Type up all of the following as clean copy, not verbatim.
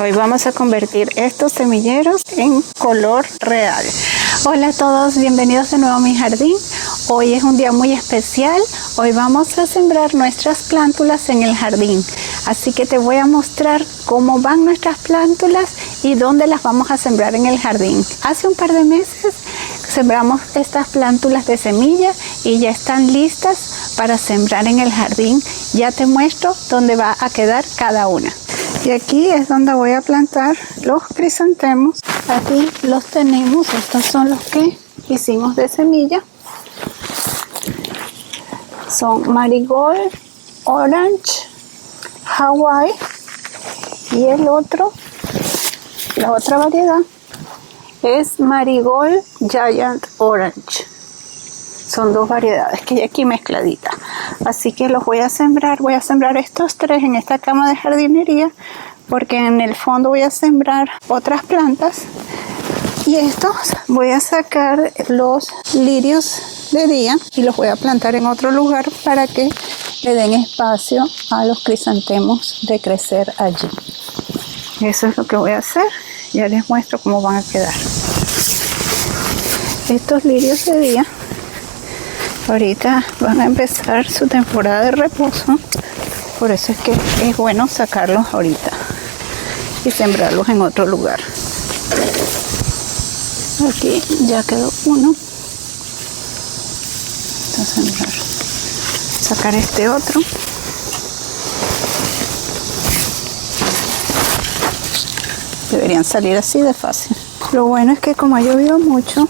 Hoy vamos a convertir estos semilleros en color real. Hola a todos, bienvenidos de nuevo a mi jardín. Hoy es un día muy especial. Hoy vamos a sembrar nuestras plántulas en el jardín. Así que te voy a mostrar cómo van nuestras plántulas y dónde las vamos a sembrar en el jardín. Hace un par de meses sembramos estas plántulas de semilla y ya están listas para sembrar en el jardín. Ya te muestro dónde va a quedar cada una. Y aquí es donde voy a plantar los crisantemos. Aquí los tenemos, estos son los que hicimos de semilla. Son Marigold, Orange, Hawaii y el otro, la otra variedad es Marigold Giant Orange. Son dos variedades que hay aquí mezcladitas. Así que los voy a sembrar estos tres en esta cama de jardinería, porque en el fondo voy a sembrar otras plantas. Y estos voy a sacar los lirios de día y los voy a plantar en otro lugar para que le den espacio a los crisantemos de crecer allí. Eso es lo que voy a hacer. Ya les muestro cómo van a quedar. Estos lirios de día ahorita van a empezar su temporada de reposo, por eso es que es bueno sacarlos ahorita y sembrarlos en otro lugar. Aquí ya quedó uno. Sacar este otro. Deberían salir así de fácil. Lo bueno es que como ha llovido mucho,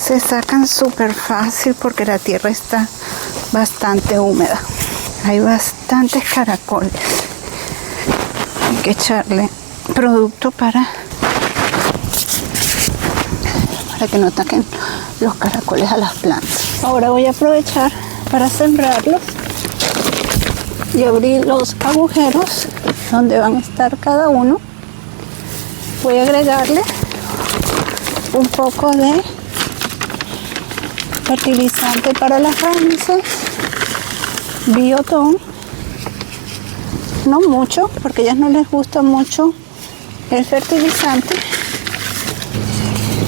se sacan súper fácil porque la tierra está bastante húmeda. Hay bastantes caracoles. Hay que echarle producto para que no ataquen los caracoles a las plantas. Ahora voy a aprovechar para sembrarlos y abrir los agujeros donde van a estar cada uno. Voy a agregarle un poco de fertilizante para las raíces, Biotón, no mucho porque a ellas no les gusta mucho el fertilizante.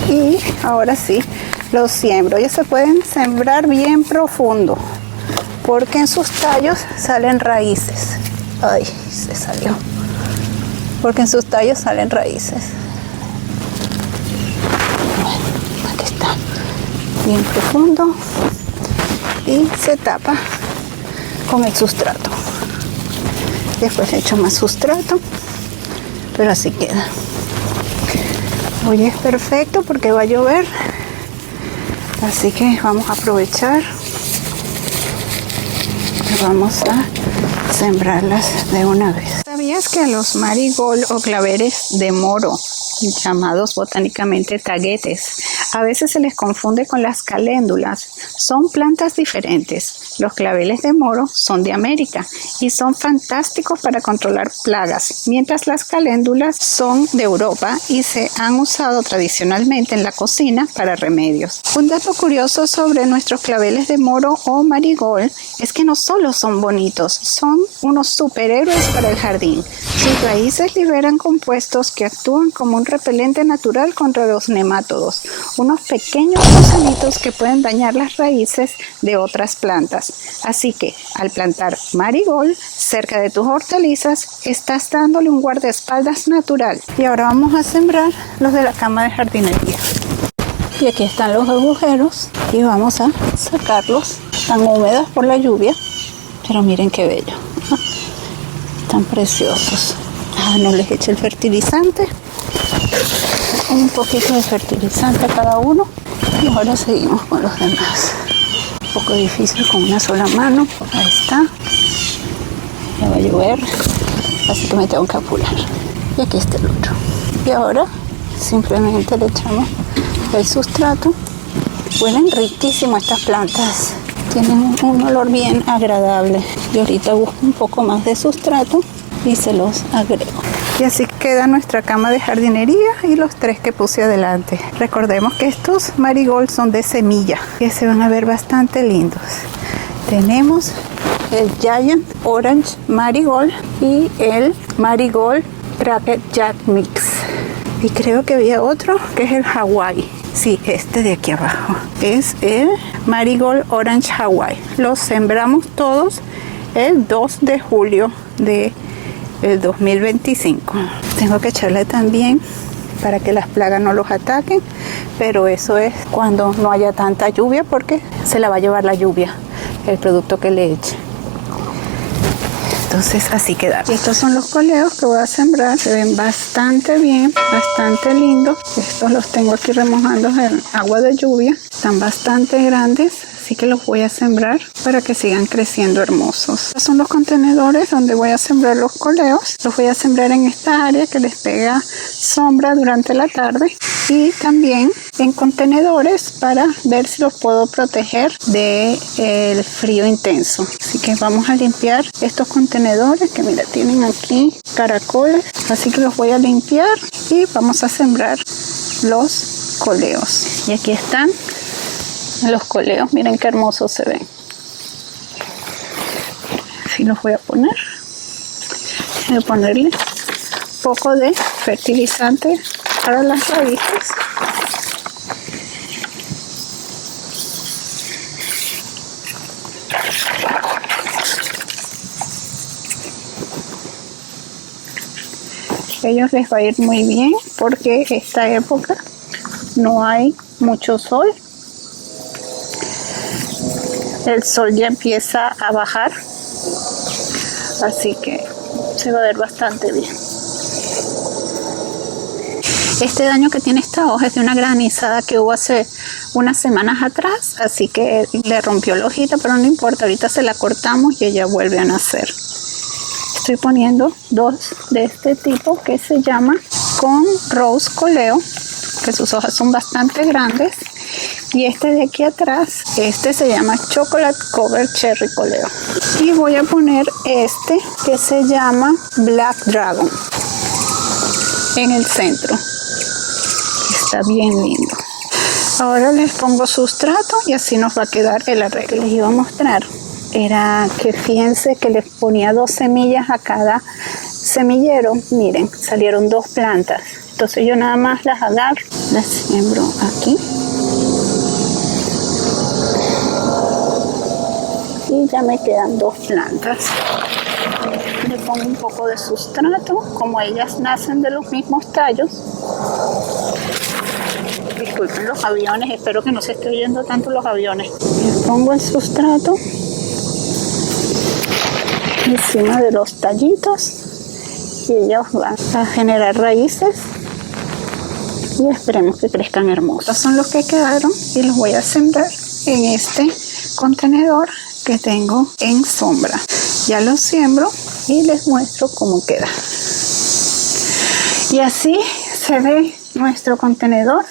Y ahora sí los siembro. Ellos se pueden sembrar bien profundo porque en sus tallos salen raíces. Ay, se salió. Porque en sus tallos salen raíces. Bueno, aquí está. Bien profundo y se tapa con el sustrato. Después le echo más sustrato, pero así queda. Hoy es perfecto porque va a llover, así que vamos a aprovechar y vamos a sembrarlas de una vez. ¿Sabías que los marigold o claveres de moro, llamados botánicamente tagetes, a veces se les confunde con las caléndulas? Son plantas diferentes. Los claveles de moro son de América y son fantásticos para controlar plagas, mientras las caléndulas son de Europa y se han usado tradicionalmente en la cocina para remedios. Un dato curioso sobre nuestros claveles de moro o marigold es que no solo son bonitos, son unos superhéroes para el jardín. Sus raíces liberan compuestos que actúan como un repelente natural contra los nemátodos, unos pequeños gusanitos que pueden dañar las raíces de otras plantas. Así que al plantar marigold cerca de tus hortalizas, estás dándole un guardaespaldas natural. Y ahora vamos a sembrar los de la cama de jardinería. Y aquí están los agujeros y vamos a sacarlos. Están húmedas por la lluvia, pero miren qué bello. Están preciosos. No les eché el fertilizante. Un poquito de fertilizante a cada uno. Y ahora seguimos con los demás. Un poco difícil con una sola mano. Ahí está. Ya va a llover, así que me tengo que apurar. Y aquí está el otro. Y ahora simplemente le echamos el sustrato. Huelen riquísimo estas plantas. Tienen un olor bien agradable. Y ahorita busco un poco más de sustrato y se los agrego. Y así queda nuestra cama de jardinería y los tres que puse adelante. Recordemos que estos marigold son de semilla, que se van a ver bastante lindos. Tenemos el Giant Orange Marigold y el Marigold Cracker Jack Mix. Y creo que había otro que es el Hawaii. Sí, este de aquí abajo es el Marigold Orange Hawaii. Los sembramos todos el 2 de julio del 2025. Tengo que echarle también para que las plagas no los ataquen, pero eso es cuando no haya tanta lluvia, porque se la va a llevar la lluvia, el producto que le eche. Entonces así queda. Y estos son los coleos que voy a sembrar. Se ven bastante bien, bastante lindos. Estos los tengo aquí remojando en agua de lluvia. Están bastante grandes, así que los voy a sembrar para que sigan creciendo hermosos. Estos son los contenedores donde voy a sembrar los coleos. Los voy a sembrar en esta área que les pega sombra durante la tarde, y también en contenedores para ver si los puedo proteger del frío intenso. Así que vamos a limpiar estos contenedores que mira, tienen aquí caracoles, así que los voy a limpiar y vamos a sembrar los coleos. Y aquí están los coleos, miren qué hermosos se ven. Así los voy a poner. Voy a ponerle un poco de fertilizante para las raíces. A ellos les va a ir muy bien porque esta época no hay mucho sol. El sol ya empieza a bajar, así que se va a ver bastante bien. Este daño que tiene esta hoja es de una granizada que hubo hace unas semanas atrás, así que le rompió la hojita, pero no importa, ahorita se la cortamos y ella vuelve a nacer. Estoy poniendo dos de este tipo que se llama con Rose Coleo, que sus hojas son bastante grandes. Y este de aquí atrás, este se llama Chocolate Cover Cherry Coleo. Y voy a poner este que se llama Black Dragon en el centro. Está bien lindo. Ahora les pongo sustrato y así nos va a quedar el arreglo. Les iba a mostrar era que fíjense que les ponía 2 semillas a cada semillero. Miren, salieron 2 plantas. Entonces yo nada más las agarro, las siembro aquí. Y ya me quedan 2 plantas. Le pongo un poco de sustrato, como ellas nacen de los mismos tallos. Disculpen los aviones, espero que no se esté oyendo tanto los aviones. Le pongo el sustrato encima de los tallitos y ellos van a generar raíces y esperemos que crezcan hermosos. Estos son los que quedaron y los voy a sembrar en este contenedor que tengo en sombra. Ya los siembro y les muestro cómo queda. Y así se ve nuestro contenedor.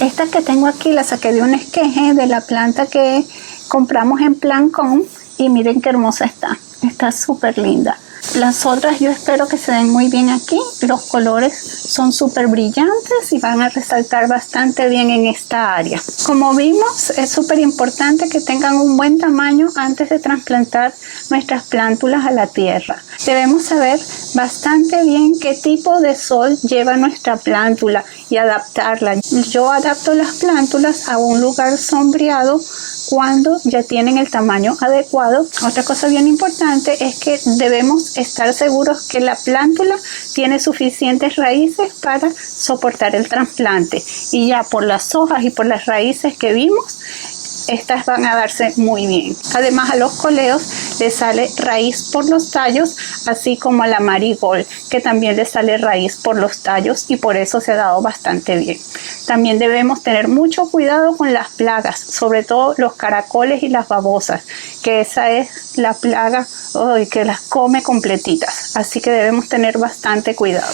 Esta que tengo aquí la saqué de un esqueje de la planta que compramos en Plancón y miren qué hermosa está. Está súper linda. Las otras yo espero que se den muy bien aquí. Los colores son súper brillantes y van a resaltar bastante bien en esta área. Como vimos, es súper importante que tengan un buen tamaño antes de trasplantar nuestras plántulas a la tierra. Debemos saber bastante bien qué tipo de sol lleva nuestra plántula y adaptarla. Yo adapto las plántulas a un lugar sombreado cuando ya tienen el tamaño adecuado. Otra cosa bien importante es que debemos estar seguros que la plántula tiene suficientes raíces para soportar el trasplante, y ya por las hojas y por las raíces que vimos, estas van a darse muy bien. Además, a los coleos les sale raíz por los tallos, así como a la marigold, que también les sale raíz por los tallos, y por eso se ha dado bastante bien. También debemos tener mucho cuidado con las plagas, sobre todo los caracoles y las babosas, que esa es la plaga que las come completitas, así que debemos tener bastante cuidado.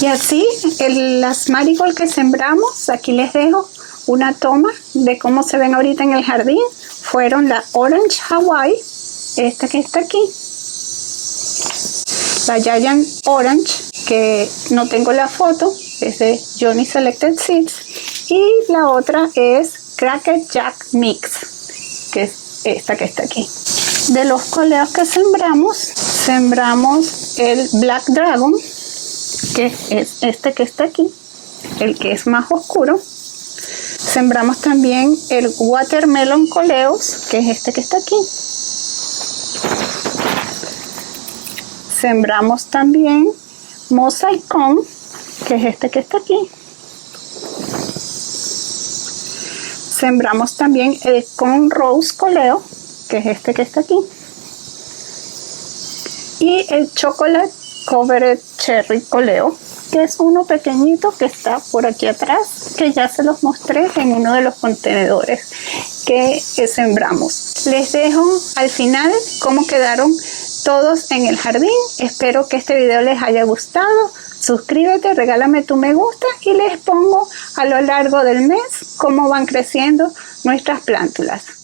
Y así, las marigold que sembramos, aquí les dejo una toma de cómo se ven ahorita en el jardín. Fueron la Orange Hawaii, esta que está aquí, la Giant Orange, que no tengo la foto, es de Johnny Selected Seeds, y la otra es Cracker Jack Mix, que es esta que está aquí. De los coleos que sembramos el Black Dragon, que es este que está aquí, el que es más oscuro. Sembramos también el Watermelon Coleus, que es este que está aquí. Sembramos también Mosaicon, que es este que está aquí. Sembramos también el Con Rose Coleo, que es este que está aquí. Y el Chocolate Covered Cherry Coleo, que es uno pequeñito que está por aquí atrás, que ya se los mostré en uno de los contenedores que sembramos. Les dejo al final cómo quedaron todos en el jardín. Espero que este video les haya gustado. Suscríbete, regálame tu me gusta y les pongo a lo largo del mes cómo van creciendo nuestras plántulas.